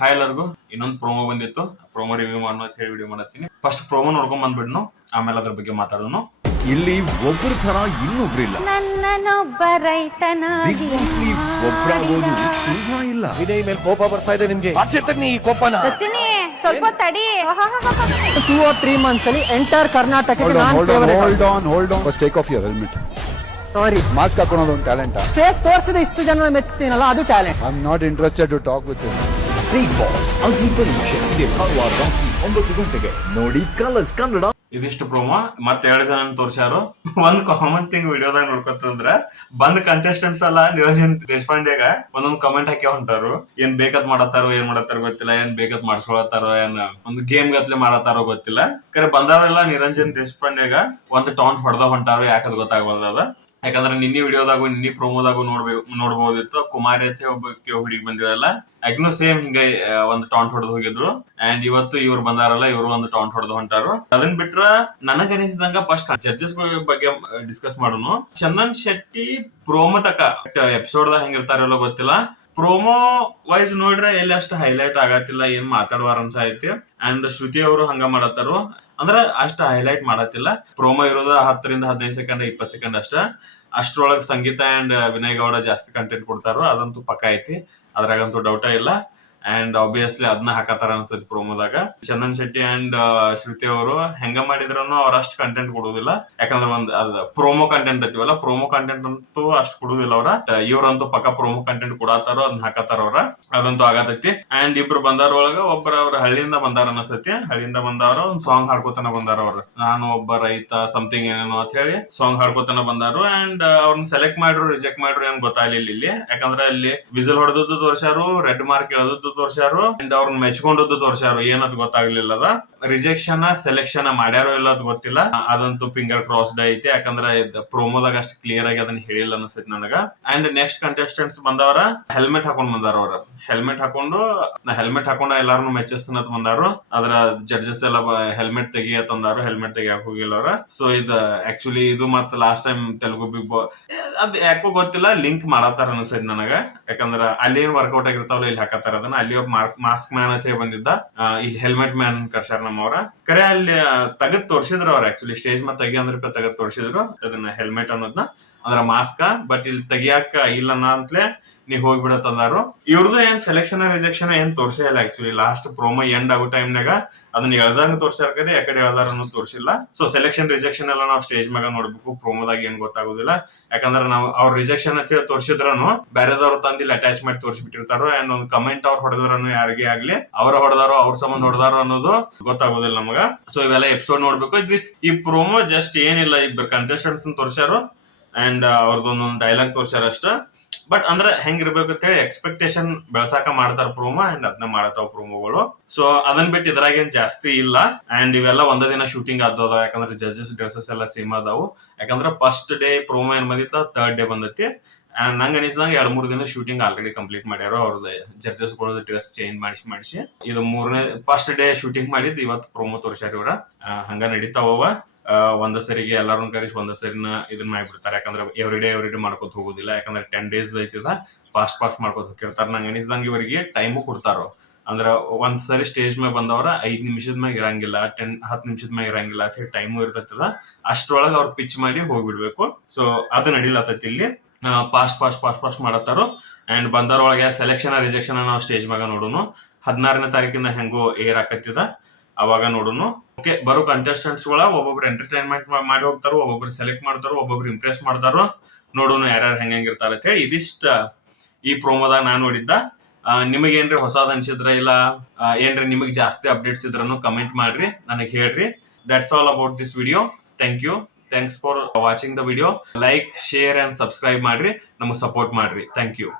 Hi ಎಲ್ಲರಿಗೂ ಇನ್ನೊಂದು promo ಬಂದಿತ್ತು. ಪ್ರೋಮೋ ರಿವ್ಯೂ ಮಾಡೋ ಅಂತ ಹೇಳಿ ವಿಡಿಯೋ ಮಾಡತ್ತೀನಿ. ಫಸ್ಟ್ ಪ್ರೋಮೋ ನೋಡ್ಕೊಂಡ್ ಬಂದ್ಬಿಡ್ನು, ಆಮೇಲೆ ಅದ್ರ ಬಗ್ಗೆ ಮಾತಾಡೋನು. ಇಲ್ಲಿ ಒಬ್ಬರ ತರ ಇನ್ನೊಬ್ರು ಇಲ್ಲ. ನನ್ನನೊಬ್ಬ ರೈತನಾಗಿ ಒಬ್ಬರಾಗೋದು ಸುಲಭ ಇಲ್ಲ. ವಿನಯ್ ಮೇಲೆ ಕೋಪ ಬರ್ತಾ ಇದೆ ನಿಮ್ಗೆ. ಆಚೆ ತನ್ನಿ ಈ ಕೋಪನ. ಬರ್ತೀನಿ, ಸ್ವಲ್ಪ ತಡಿ. 2 or 3 months ಅಲ್ಲಿ ಎಂಟೈರ್ ಕರ್ನಾಟಕಕ್ಕೆ ನಾನು favourite. hold on first take off your helmet. Sorry, mask ಹಾಕೋಣೋದು ಒಂದು ಟ್ಯಾಲೆಂಟ್. ಫೇಸ್ ತೋರಿಸಿದ ಇಷ್ಟು ಜನ ಮೆಚ್ತೀನಲ್ಲ, ಅದು talent. I am not interested to talk with you. Big boss ಅಗ್ನಿ ಪರೀಕ್ಷೆ ಇದೆ ಭಾನುವಾರ ರಾತ್ರಿ 9 ಗಂಟೆಗೆ ನೋಡಿ ಕಲರ್ಸ್ ಕನ್ನಡ. ಇದಿಷ್ಟು ಪ್ರೋಮೋ. ಮತ್ತೆ 2 ಜನ ತೋರ್ಸ್ಯಾರು. ಒಂದ್ ಕಾಮನ್ ಥಿಂಗ್ ವಿಡಿಯೋದಾಗ ನೋಡ್ಕೊತಂದ್ರ ಬಂದ್ ಕಂಟೆಸ್ಟೆಂಟ್ಸ್ ಅಲ್ಲ ನಿರಂಜನ್ ದೇಶಪಾಂಡೆಗ ಒಂದೊಂದ್ ಕಮೆಂಟ್ ಹಾಕಿ ಹೊಂಟಾರು. ಏನ್ ಬೇಕತ್ ಮಾಡತ್ತಾರೋ ಏನ್ ಮಾಡತ್ತಾರೋ ಗೊತ್ತಿಲ್ಲ, ಏನ್ ಬೇಕತ್ ಮಾಡ್ಸ್ಕೊಳತ್ತಾರೋ, ಏನ್ ಒಂದ್ ಗೇಮ್ ಗತ್ಲೆ ಮಾಡತ್ತಾರೋ ಗೊತ್ತಿಲ್ಲ. ಕರೆ ಬಂದವರೆಲ್ಲ ನಿರಂಜನ್ ದೇಶಪಾಂಡೆಗ ಒಂದ್ ಟೌಂಟ್ ಹೊಡೆದ ಹೊಂಟಾರು. ಯಾಕದ್ ಗೊತ್ತಾಗಬಾರ್ದ. ಯಾಕಂದ್ರೆ ನಿನ್ನೆ ವಿಡಿಯೋದಾಗು ನಿನ್ನೆ ಪ್ರೋಮೋದಾಗು ನೋಡ್ಬೋದಿತ್ತು. ಕುಮಾರಿ ಅಂತ ಒಬ್ಬಕ್ಕೆ ಹುಡುಗಿ ಬಂದಿರಲ್ಲ, ಯಾಕನು ಸೇಮ್ ಹಿಂಗ ಒಂದ್ ಟೌಂಟ್ ಹೊಡೆದು ಹೋಗಿದ್ರು. ಅಂಡ್ ಇವತ್ತು ಇವ್ರು ಬಂದಾರಲ್ಲ, ಇವ್ರು ಒಂದು ಟೌಂಟ್ ಹೊಡೆದು ಹೊಂಟಾರು. ಅದನ್ ಬಿಟ್ರ ನನಗ್ ಅನಿಸಿದಂಗ ಫಸ್ಟ್ ಜಡ್ಜಸ್ ಬಗ್ಗೆ ಡಿಸ್ಕಸ್ ಮಾಡೋನು. ಚಂದನ್ ಶೆಟ್ಟಿ ಪ್ರೋಮೋ ತಕ ಎಪಿಸೋಡ್ ದಾಗ ಹೆಂಗಿರ್ತಾರಲ್ಲ ಗೊತ್ತಿಲ್ಲ. ಪ್ರೋಮೋ ವೈಸ್ ನೋಡ್ರೆ ಎಲ್ಲಿ ಅಷ್ಟು ಹೈಲೈಟ್ ಆಗತ್ತಿಲ್ಲ, ಏನ್ ಮಾತಾಡುವಾರ ಅನ್ಸೈತಿ. ಅಂಡ್ ಶ್ರುತಿ ಅವರು ಹಂಗ ಮಾಡತ್ತಾರು, ಅಂದ್ರ ಅಷ್ಟ ಹೈಲೈಟ್ ಮಾಡತ್ತಿಲ್ಲ. ಪ್ರೋಮೋ ಇರೋದ 10 ರಿಂದ 15 ಸೆಕೆಂಡ್ 20 ಸೆಕೆಂಡ್ ಅಷ್ಟ. ಅಷ್ಟ್ರೊಳಗ ಸಂಗೀತ ಅಂಡ್ ವಿನಯ್ ಗೌಡ ಜಾಸ್ತಿ ಕಂಟೆಂಟ್ ಕೊಡ್ತಾರೋ, ಅದಂತೂ ಪಕ್ಕ ಐತಿ, ಅದ್ರಾಗಂತೂ ಡೌಟ ಇಲ್ಲ. ಅಂಡ್ ಆಬ್ವಿಯಸ್ಲಿ ಅದನ್ನ ಹಾಕತಾರ ಅನ್ಸತಿ ಪ್ರೋಮೋದಾಗ. ಚಂದನ್ ಶೆಟ್ಟಿ ಅಂಡ್ ಶ್ರುತಿ ಅವರು ಹೆಂಗ ಮಾಡಿದ್ರು ಅವ್ರ ಅಷ್ಟು ಕಂಟೆಂಟ್ ಕೊಡುದಿಲ್ಲ. ಯಾಕಂದ್ರೆ ಒಂದ್ ಪ್ರೋಮೋ ಕಂಟೆಂಟ್ ಐತಿವಲ್ಲ, ಪ್ರೋಮೋ ಕಂಟೆಂಟ್ ಅಂತೂ ಅಷ್ಟು ಕೊಡುದಿಲ್ಲ ಅವ್ರ. ಇವ್ರಂತೂ ಪಕ್ಕ ಪ್ರೋಮೋ ಕಂಟೆಂಟ್ ಕೊಡತಾರೋ, ಅದನ್ನ ಹಾಕತಾರ ಅವ್ರ, ಅದಂತೂ ಆಗತೈತಿ. ಅಂಡ್ ಇಬ್ರು ಬಂದಾರ ಒಳಗ ಒಬ್ಬರ ಅವ್ರ ಹಳ್ಳಿಯಿಂದ ಬಂದಾರ ಅನ್ಸತಿ. ಹಳ್ಳಿಯಿಂದ ಬಂದವ್ರ ಒಂದ್ ಸಾಂಗ್ ಹಾಡ್ಕೋತನ ಬಂದಾರ ಅವ್ರ. ನಾನು ಒಬ್ಬ ರೈತ ಸಮಥಿಂಗ್ ಏನೇನೋ ಅಂತ ಹೇಳಿ ಸಾಂಗ್ ಹಾಡ್ಕೋತನ ಬಂದಾರು. ಅಂಡ್ ಅವ್ರನ್ನ ಸೆಲೆಕ್ಟ್ ಮಾಡ್ರು ರಿಜೆಕ್ಟ್ ಮಾಡ್ರು ಏನ್ ಗೊತ್ತಾಗ್ಲಿಲ್ಲ ಇಲ್ಲಿ. ಯಾಕಂದ್ರೆ ಅಲ್ಲಿ ವಿಸಲ್ ಹೊಡೆದದ್ದು ತೋರ್ಸಾರು, ರೆಡ್ ಮಾರ್ಕ್ ಎಳೆದದ್ದು ತೋರ್ಸಾರು, ಅಂಡ್ ಅವ್ರನ್ನ ಮೆಚ್ಕೊಂಡದ್ದು ತೋರ್ಸಾರು. ಏನದ್ ಗೊತ್ತಾಗ್ಲಿಲ್ಲ. ಅದ ರಿಜೆಕ್ಷನ್ ಸೆಲೆಕ್ಷನ್ ಮಾಡ್ಯಾರೋ ಇಲ್ಲ ಅದು ಗೊತ್ತಿಲ್ಲ. ಅದಂತೂ ಫಿಂಗರ್ ಕ್ರಾಸ್ಡ್ ಐತಿ. ಯಾಕಂದ್ರೆ ಪ್ರೋಮೋದಾಗ ಅಷ್ಟು ಕ್ಲಿಯರ್ ಆಗಿ ಅದನ್ನ ಹೇಳಿಲ್ಲ ಅನ್ಸೈತಿ ನನಗ. ಅಂಡ್ ನೆಕ್ಸ್ಟ್ ಕಂಟೆಸ್ಟೆಂಟ್ಸ್ ಬಂದವ್ರ ಹೆಲ್ಮೆಟ್ ಹಾಕೊಂಡ್ ಬಂದಾರ. ಅವ್ರ ಹೆಲ್ಮೆಟ್ ಹಾಕೊಂಡು ಎಲ್ಲಾರು ಮೆಚ್ಚಿಸ್ತನತ್ ಬಂದಾರು. ಅದ್ರ ಜಡ್ಜಸ್ ಎಲ್ಲ ಹೆಲ್ಮೆಟ್ ತೆಗಿಯತ್ತಂದಾರು, ಹೆಲ್ಮೆಟ್ ತೆಗಿಯಾಕ ಹೋಗಿಲ್ಲ ಅವ್ರ. ಸೊ ಇದು ಆಕ್ಚುಲಿ ಇದು ಮತ್ತ last time Telugu Bigg Boss ಅದ್ ಯಾಕೋ ಗೊತ್ತಿಲ್ಲ ಲಿಂಕ್ ಮಾಡತ್ತಾರ ಅನ್ಸೈತಿ ನನಗ. ಯಾಕಂದ್ರ ಅಲ್ಲಿ ಏನ್ ವರ್ಕೌಟ್ ಆಗಿರ್ತಾವಲ್ಲ ಇಲ್ಲಿ ಹಾಕತ್ತಾರ ಅದನ್ನ. ಅಲ್ಲಿ ಒಬ್ಬ ಮಾಸ್ಕ್ ಮ್ಯಾನ್ ಅಂತ ಬಂದಿದ್ದ, ಇಲ್ಲಿ ಹೆಲ್ಮೆಟ್ ಮ್ಯಾನ್ ಕರ್ಸಾರ ನಮ್ಮವ್ರ. ಕರೆ ಅಲ್ಲಿ ತೆಗದ್ ತೋರ್ಸಿದ್ರು ಅವ್ರ. ಆಕ್ಚುಲಿ ಸ್ಟೇಜ್ ಮತ್ತೆ ತೆಗಿ ಅಂದ್ರೆ ತೆಗದ್ ತೋರ್ಸಿದ್ರು ಅದನ್ನ ಹೆಲ್ಮೆಟ್ ಅನ್ನೋದ್ನ, ಅಂದ್ರ ಮಾಸ್ಕ. ಬಟ್ ಇಲ್ಲಿ ತೆಗಿಯಾಕ ಇಲ್ಲ ಅಂತಲೇ ನೀವ್ ಹೋಗ್ಬಿಡತ್ತಂದಾರು. ಇವ್ರದ್ದು ಏನ್ ಸೆಲೆಕ್ಷನ್ ರಿಜೆಕ್ಷನ್ ಏನ್ ತೋರ್ಸೇ ಇಲ್ಲ. ಆಕ್ಚುಲಿ ಲಾಸ್ಟ್ ಪ್ರೋಮೋ ಎಂಡ್ ಆಗೋ ಟೈಮ್ನಾಗ ಅದನ್ನ ಎಳ್ದಂಗ ತೋರ್ಸಾರ, ಕಡೆ ಯಾಕಡೆ ಎಳ್ದಾರ ಅನ್ನೋದು ತೋರ್ಸಿಲ್ಲ. ಸೊ ಸೆಲೆಕ್ಷನ್ ರಿಜೆಕ್ಷನ್ ಎಲ್ಲ ನಾವು ಸ್ಟೇಜ್ ಮ್ಯಾಗ ನೋಡ್ಬೇಕು, ಪ್ರೋಮೋದಾಗ ಏನ್ ಗೊತ್ತಾಗೋದಿಲ್ಲ. ಯಾಕಂದ್ರೆ ನಾವು ಅವ್ರ ರಿಜೆಕ್ಷನ್ ಅಂತ ತೋರ್ಸಿದ್ರನು ಬೇರೆದವ್ರು ತಂದು ಇಲ್ಲಿ ಅಟ್ಯಾಚ್ ಮಾಡಿ ತೋರ್ಸಿಬಿಟ್ಟಿರ್ತಾರೋ. ಅಂಡ್ ಒಂದು ಕಮೆಂಟ್ ಅವ್ರು ಹೊಡೆದ್ರನು ಯಾರಿಗೆ ಆಗ್ಲಿ, ಅವ್ರ ಹೊಡೆದಾರೋ ಅವ್ರ ಸಂಬಂಧ ಹೊಡೆದಾರೋ ಅನ್ನೋದು ಗೊತ್ತಾಗೋದಿಲ್ಲ ನಮಗ. ಸೊ ಇವೆಲ್ಲ ಎಪಿಸೋಡ್ ನೋಡ್ಬೇಕು. ಈ ಪ್ರೋಮೋ ಜಸ್ಟ್ ಏನಿಲ್ಲ, ಇಬ್ಬರು ಕಂಟೆಸ್ಟೆಂಟ್ಸ್ ತೋರ್ಸಾರು ಅಂಡ್ ಅವ್ರದೊಂದೊಂದು ಡೈಲಾಗ್ ತೋರ್ಸಾರ ಅಷ್ಟ. ಬಟ್ ಅಂದ್ರೆ ಹೆಂಗಿರ್ಬೇಕು ಅಂತ ಹೇಳಿ ಎಕ್ಸ್ಪೆಕ್ಟೇಷನ್ ಬೆಳ್ಸಾಕ ಮಾಡ್ತಾರ ಪ್ರೋಮೋ, ಅಂಡ್ ಅದನ್ನ ಮಾಡತಾವ ಪ್ರೋಮೋಗಳು. ಸೊ ಅದನ್ ಬಿಟ್ಟು ಇದ್ರಾಗೇನ್ ಜಾಸ್ತಿ ಇಲ್ಲ. ಅಂಡ್ ಇವೆಲ್ಲ ಒಂದ ದಿನ ಶೂಟಿಂಗ್ ಆದವ. ಯಾಕಂದ್ರೆ ಜಡ್ಜಸ್ ಡ್ರೆಸ್ಸಸ್ ಎಲ್ಲ ಸೇಮ್ ಅದಾವು. ಯಾಕಂದ್ರೆ ಫಸ್ಟ್ ಡೇ ಪ್ರೋಮೋ ಏನ್ ಬಂದಿತ್ತ, 3rd ಡೇ ಬಂದೈತಿ. ಅಂಡ್ ನಂಗೆ ಅನಿಸಿದಂಗ 2-3 ದಿನ ಶೂಟಿಂಗ್ ಆಲ್ರೆಡಿ ಕಂಪ್ಲೀಟ್ ಮಾಡ್ಯಾರ. ಅವ್ರದ್ದು ಜಡ್ಜಸ್ ಗಳದ್ದು ಡ್ರೆಸ್ ಚೇಂಜ್ ಮಾಡಿಸಿ ಇದು 3ನೇ ಫಸ್ಟ್ ಡೇ ಶೂಟಿಂಗ್ ಮಾಡಿದ್ ಇವತ್ತು ಪ್ರೋಮೋ ತೋರ್ಸ್ಯಾರ ಇವ್ರ. ಹಂಗ ನಡೀತಾವ. ಒಂದ ಸರಿಗೆ ಎಲ್ಲಾರು ಕರೆಸಿ ಒಂದ ಸರಿನ ಇದನ್ನ ಮಾಡ್ಬಿಡ್ತಾರೆ. ಯಾಕಂದ್ರೆ ಎವ್ರಿ ಡೇ ಮಾಡ್ಕೊತ ಹೋಗೋದಿಲ್ಲ. ಯಾಕಂದ್ರೆ 10 days ಐತಿದ ಫಾಸ್ಟ್ ಮಾಡ್ಕೊತ ಹೋಗಿರ್ತಾರ. ನಂಗೆ ಅನಿಸಿದಂಗ ಇವರಿಗೆ ಟೈಮು ಕೊಡ್ತಾರೋ. ಅಂದ್ರ ಒಂದ್ ಸರಿ ಸ್ಟೇಜ್ ಮ್ಯಾಗ ಬಂದವ್ರ 5 ನಿಮಿಷದ ಮ್ಯಾಗ ಇರಂಗಿಲ್ಲ, 10 ನಿಮಿಷದ ಮ್ಯಾಗ ಇರಂಗಿಲ್ಲ ಅಂತ ಹೇಳಿ ಟೈಮು ಇರ್ತೈತದ. ಅಷ್ಟ್ರೊಳಗ ಅವ್ರು ಪಿಚ್ ಮಾಡಿ ಹೋಗ್ಬಿಡ್ಬೇಕು. ಸೊ ಅದು ನಡಿಲತ್ತೈತಿ ಇಲ್ಲಿ. ಫಾಸ್ಟ್ ಮಾಡತ್ತಾರು. ಅಂಡ್ ಬಂದವ್ರೊಳಗೆ ಸೆಲೆಕ್ಷನ್ ರಿಜೆಕ್ಷನ್ ನಾವು ಸ್ಟೇಜ್ ಮ್ಯಾಗ ನೋಡೋನು. 16ನೇ ತಾರೀಕಿಂದ ಹೆಂಗೋ ಏರ್ ಆಕತ್ತಿದ, ಅವಾಗ ನೋಡುನು. ಓಕೆ, ಬರೋ ಕಂಟೆಸ್ಟೆಂಟ್ಸ್ ಗಳ ಒಬ್ಬೊಬ್ರು ಎಂಟರ್ಟೈನ್ಮೆಂಟ್ ಮಾಡಿ ಹೋಗ್ತಾರೋ, ಒಬ್ಬೊಬ್ರು ಸೆಲೆಕ್ಟ್ ಮಾಡ್ತಾರೋ, ಒಬ್ಬೊಬ್ರು ಇಂಪ್ರೆಸ್ ಮಾಡ್ತಾರೋ. ನೋಡೋನು ಯಾರ್ಯಾರು ಹೆಂಗಿರ್ತಾರ ಅಂತ ಹೇಳಿ. ಇದಿಷ್ಟ ಈ ಪ್ರೋಮೋದಾಗ ನಾನ್ ನೋಡಿದ್ದ. ನಿಮಗೇನ್ರಿ ಹೊಸದ್ ಅನ್ಸಿದ್ರ ಇಲ್ಲ ಏನ್ರಿ ನಿಮಗ್ ಜಾಸ್ತಿ ಅಪ್ಡೇಟ್ಸ್ ಇದ್ರನು ಕಮೆಂಟ್ ಮಾಡ್ರಿ, ನನಗೆ ಹೇಳ್ರಿ. That's all about this video. Thank you. Thanks for watching the video. Like, share and subscribe ಮಾಡ್ರಿ, ನಮಗ್ ಸಪೋರ್ಟ್ ಮಾಡ್ರಿ. Thank you.